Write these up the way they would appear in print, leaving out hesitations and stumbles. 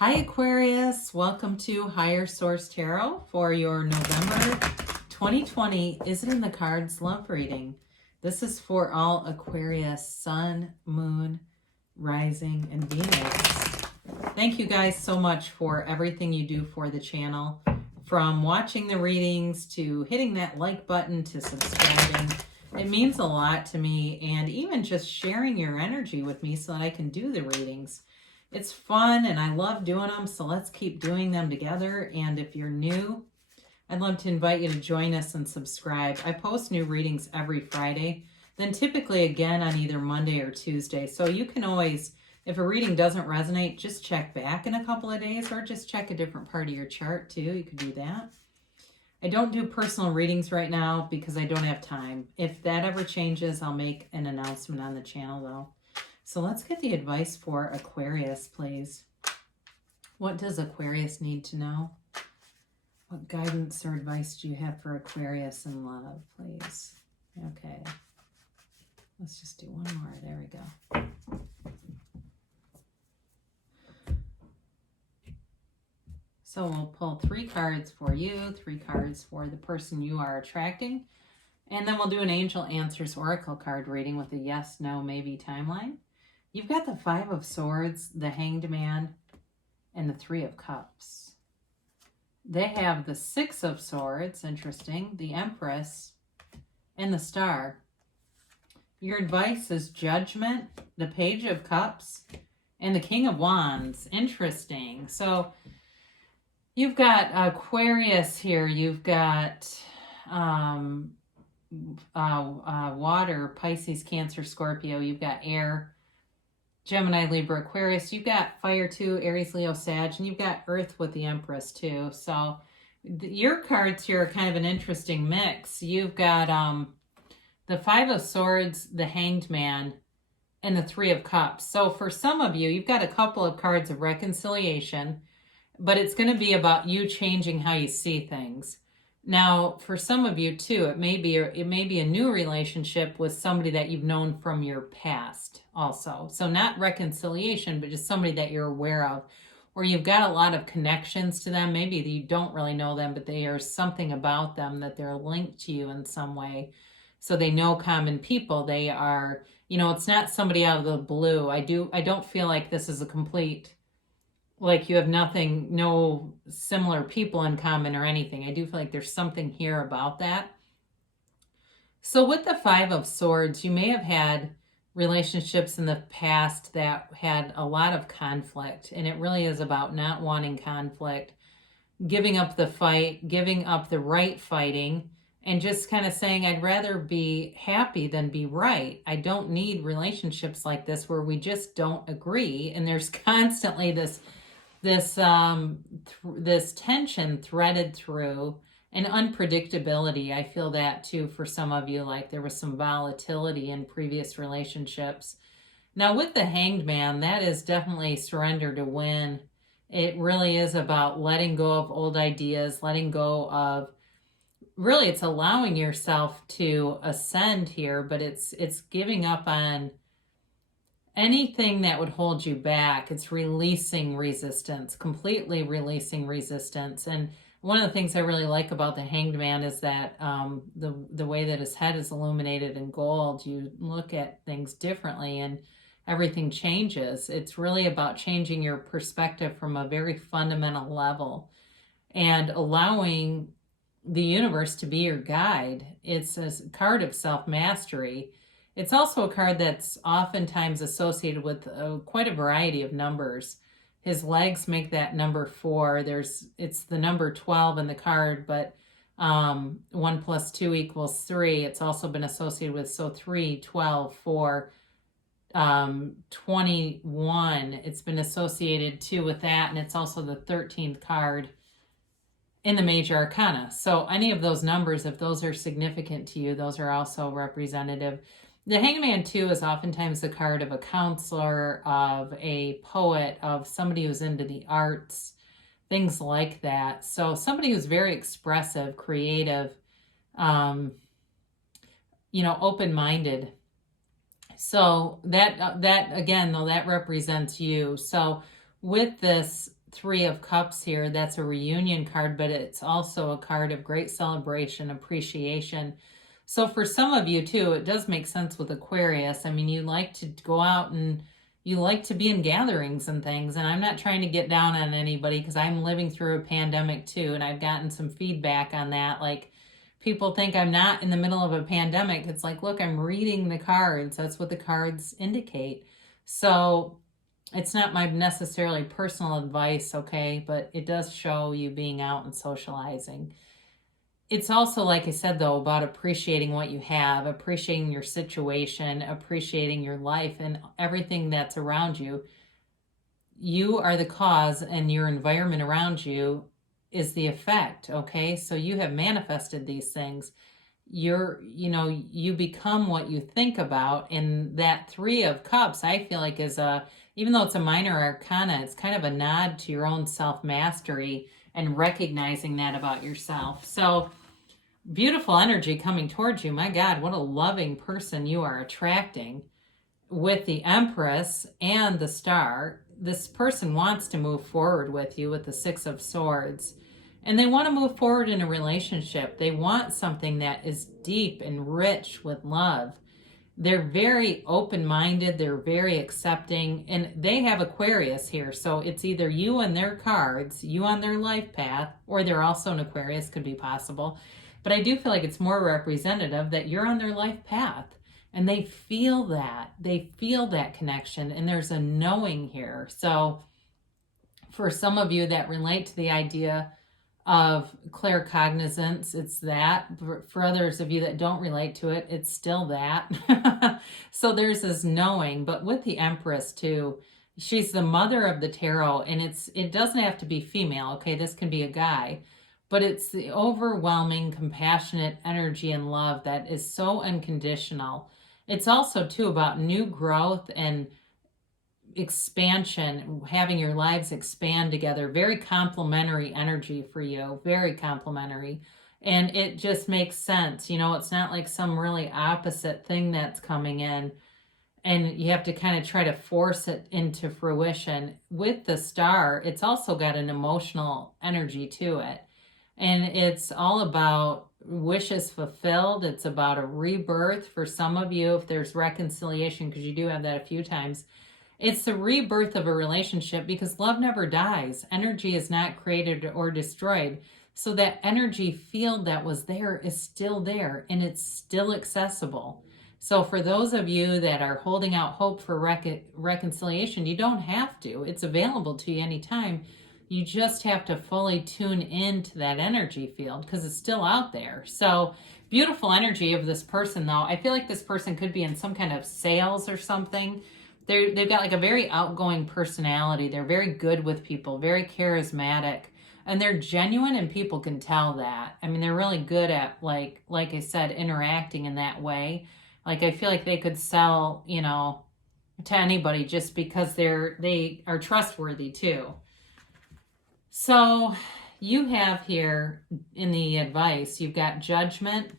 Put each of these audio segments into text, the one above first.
Hi Aquarius, welcome to Higher Source Tarot for your November 2020 Is It in the Cards love reading. This is for all Aquarius, Sun, Moon, Rising, and Venus. Thank you guys so much for everything you do for the channel. From watching the readings to hitting that like button to subscribing. It means a lot to me, and even just sharing your energy with me so that I can do the readings. It's fun and I love doing them, so let's keep doing them together. And if you're new, I'd love to invite you to join us and subscribe. I post new readings every Friday, then typically again on either Monday or Tuesday. So you can always, if a reading doesn't resonate, just check back in a couple of days or just check a different part of your chart too. You could do that. I don't do personal readings right now because I don't have time. If that ever changes, I'll make an announcement on the channel though. So let's get the advice for Aquarius, please. What does Aquarius need to know? What guidance or advice do you have for Aquarius in love, please? Okay. Let's just do one more. There we go. So we'll pull 3 cards for you, 3 cards for the person you are attracting. And then we'll do an Angel Answers Oracle card reading with a yes, no, maybe timeline. You've got the 5 of Swords, the Hanged Man, and the 3 of Cups. They have the 6 of Swords, interesting, the Empress, and the Star. Your advice is Judgment, the Page of Cups, and the King of Wands. Interesting. So you've got Aquarius here. You've got water, Pisces, Cancer, Scorpio. You've got air, Gemini, Libra, Aquarius. You've got fire too, Aries, Leo, Sag, and you've got earth with the Empress too. So your cards here are kind of an interesting mix. You've got the 5 of Swords, the Hanged Man, and the 3 of Cups. So for some of you, you've got a couple of cards of reconciliation, but it's going to be about you changing how you see things. Now, for some of you too, it may be a new relationship with somebody that you've known from your past also. So not reconciliation, but just somebody that you're aware of, or you've got a lot of connections to them. Maybe you don't really know them, but there's something about them that they're linked to you in some way. So they know common people. They are, it's not somebody out of the blue. I don't feel like this is a complete, like you have no similar people in common or anything. I do feel like there's something here about that. So with the 5 of Swords, you may have had relationships in the past that had a lot of conflict, and it really is about not wanting conflict, giving up the fight, giving up the right fighting, and just kind of saying, I'd rather be happy than be right. I don't need relationships like this where we just don't agree, and there's constantly this tension threaded through, and unpredictability. I feel that too for some of you, like there was some volatility in previous relationships. Now with the Hanged Man, that is definitely surrender to win. It really is about letting go of old ideas, letting go of, really it's allowing yourself to ascend here, but it's giving up on anything that would hold you back. It's releasing resistance, completely releasing resistance. And one of the things I really like about the Hanged Man is that the way that his head is illuminated in gold, you look at things differently and everything changes. It's really about changing your perspective from a very fundamental level and allowing the universe to be your guide. It's a card of self-mastery. It's also a card that's oftentimes associated with quite a variety of numbers. His legs make that number 4. It's the number 12 in the card, but 1 + 2 = 3. It's also been associated with 3, 12, 4, 21. It's been associated too with that, and it's also the 13th card in the major arcana. So any of those numbers, if those are significant to you, those are also representative. The Hanged Man too is oftentimes the card of a counselor, of a poet, of somebody who's into the arts, things like that. So somebody who's very expressive, creative, open-minded. So that again, though, that represents you. So with this Three of Cups here, that's a reunion card, but it's also a card of great celebration, appreciation. So for some of you too, it does make sense with Aquarius. I mean, you like to go out and you like to be in gatherings and things. And I'm not trying to get down on anybody because I'm living through a pandemic too. And I've gotten some feedback on that. Like, people think I'm not in the middle of a pandemic. It's like, look, I'm reading the cards. That's what the cards indicate. So it's not my necessarily personal advice, okay, but it does show you being out and socializing. It's also, like I said, though, about appreciating what you have, appreciating your situation, appreciating your life and everything that's around you. You are the cause and your environment around you is the effect, okay? So you have manifested these things. You become what you think about. And that Three of Cups, I feel like, is even though it's a minor arcana, it's kind of a nod to your own self-mastery and recognizing that about yourself. So beautiful energy coming towards you. My God, what a loving person you are attracting. With the Empress and the Star, this person wants to move forward with you with the Six of Swords. And they want to move forward in a relationship. They want something that is deep and rich with love. They're very open-minded. They're very accepting. And they have Aquarius here. So it's either you and their cards, you on their life path, or they're also an Aquarius, could be possible. But I do feel like it's more representative that you're on their life path. And they feel that. They feel that connection. And there's a knowing here. So for some of you that relate to the idea of claircognizance, it's that. For others of you that don't relate to it, it's still that. So there's this knowing. But with the Empress too, she's the mother of the tarot, and it doesn't have to be female, okay? This can be a guy. But it's the overwhelming, compassionate energy and love that is so unconditional. It's also too about new growth and expansion, having your lives expand together. Very complementary energy for you, very complementary. And it just makes sense. It's not like some really opposite thing that's coming in and you have to kind of try to force it into fruition. With the Star, it's also got an emotional energy to it. And it's all about wishes fulfilled. It's about a rebirth for some of you, if there's reconciliation, because you do have that a few times. It's the rebirth of a relationship because love never dies. Energy is not created or destroyed. So that energy field that was there is still there and it's still accessible. So for those of you that are holding out hope for reconciliation, you don't have to. It's available to you anytime. You just have to fully tune into that energy field because it's still out there. So beautiful energy of this person, though. I feel like this person could be in some kind of sales or something. They've got like a very outgoing personality. They're very good with people, very charismatic, and they're genuine, and people can tell that. I mean, they're really good at, like I said, interacting in that way. Like, I feel like they could sell, to anybody just because they are trustworthy too. So you have here in the advice, you've got Judgment,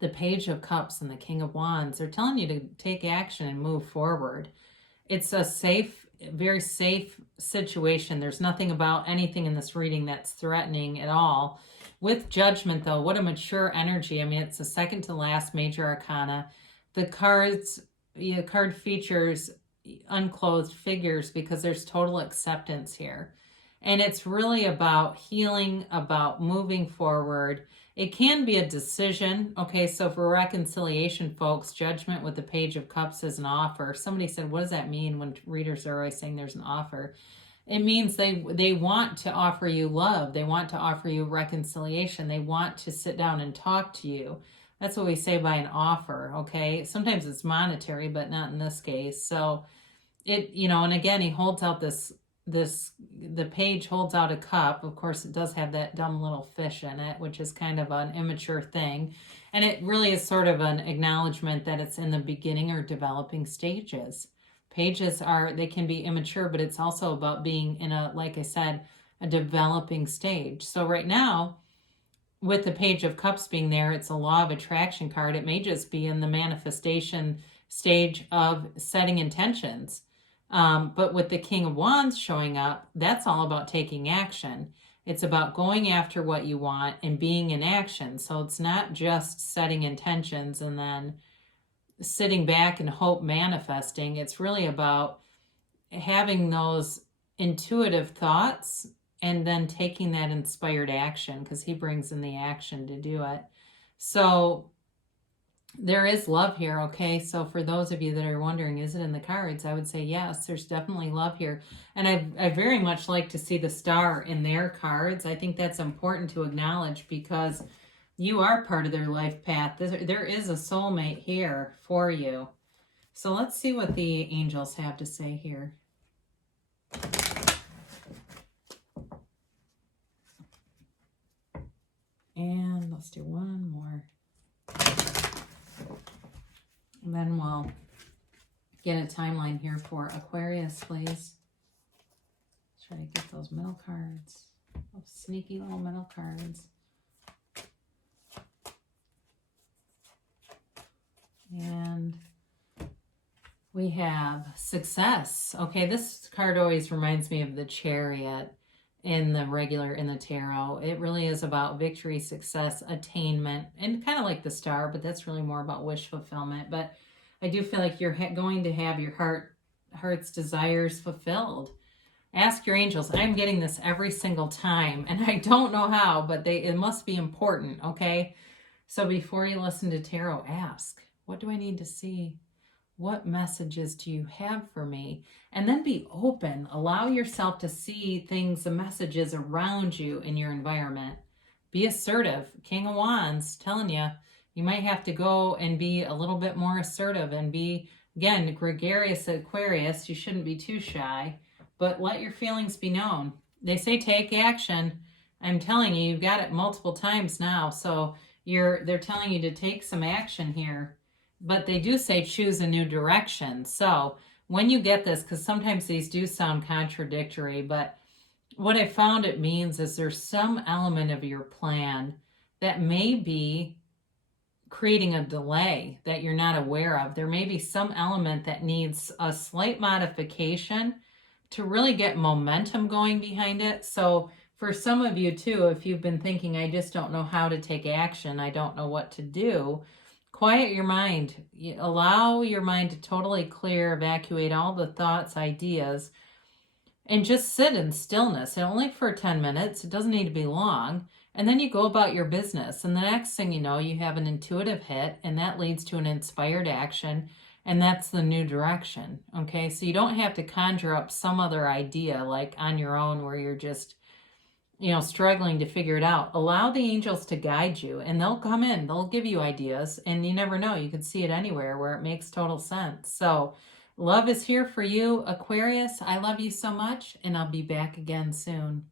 the Page of Cups, and the King of Wands. They're telling you to take action and move forward. It's a safe, very safe situation. There's nothing about anything in this reading that's threatening at all. With Judgment, though, what a mature energy. I mean, it's the second to last major arcana. The card features unclothed figures because there's total acceptance here. And it's really about healing, about moving forward. It can be a decision. Okay, so for reconciliation, folks, Judgment with the Page of Cups is an offer. Somebody said, what does that mean when readers are always saying there's an offer? It means they want to offer you love. They want to offer you reconciliation. They want to sit down and talk to you. That's what we say by an offer, okay? Sometimes it's monetary, but not in this case. So and again, he holds out the page holds out a cup. Of course, it does have that dumb little fish in it, which is kind of an immature thing. And it really is sort of an acknowledgement that it's in the beginning or developing stages. Pages they can be immature, but it's also about being in like I said, a developing stage. So right now, with the Page of Cups being there, it's a law of attraction card. It may just be in the manifestation stage of setting intentions. But with the King of Wands showing up, that's all about taking action. It's about going after what you want and being in action. So it's not just setting intentions and then sitting back and hope manifesting. It's really about having those intuitive thoughts and then taking that inspired action, because he brings in the action to do it. So there is love here, okay? So for those of you that are wondering, is it in the cards? I would say yes, there's definitely love here. And I very much like to see the star in their cards. I think that's important to acknowledge because you are part of their life path. There is a soulmate here for you. So let's see what the angels have to say here. And let's do one more. And then we'll get a timeline here for Aquarius, please. Try to get those middle cards. Those sneaky little middle cards. And we have success. Okay, this card always reminds me of the Chariot in the tarot. It really is about victory, success, attainment, and kind of like the star, but that's really more about wish fulfillment. But I do feel like you're going to have your heart's desires fulfilled. Ask your angels. I'm getting this every single time, and I don't know how, but it must be important, okay? So before you listen to tarot, ask, what do I need to see? What messages do you have for me? And then be open. Allow yourself to see things, the messages around you in your environment. Be assertive. King of Wands, telling you, you might have to go and be a little bit more assertive and be, again, gregarious Aquarius. You shouldn't be too shy, but let your feelings be known. They say take action. I'm telling you, you've got it multiple times now. So they're telling you to take some action here. But they do say choose a new direction. So when you get this, because sometimes these do sound contradictory, but what I found it means is there's some element of your plan that may be creating a delay that you're not aware of. There may be some element that needs a slight modification to really get momentum going behind it. So for some of you too, if you've been thinking, I just don't know how to take action, I don't know what to do, quiet your mind. Allow your mind to totally clear, evacuate all the thoughts, ideas, and just sit in stillness. And only for 10 minutes. It doesn't need to be long. And then you go about your business. And the next thing you know, you have an intuitive hit, and that leads to an inspired action. And that's the new direction. Okay, so you don't have to conjure up some other idea like on your own where you're just struggling to figure it out. Allow the angels to guide you, and they'll come in, they'll give you ideas, and you never know, you can see it anywhere where it makes total sense. So love is here for you, Aquarius. I love you so much, and I'll be back again soon.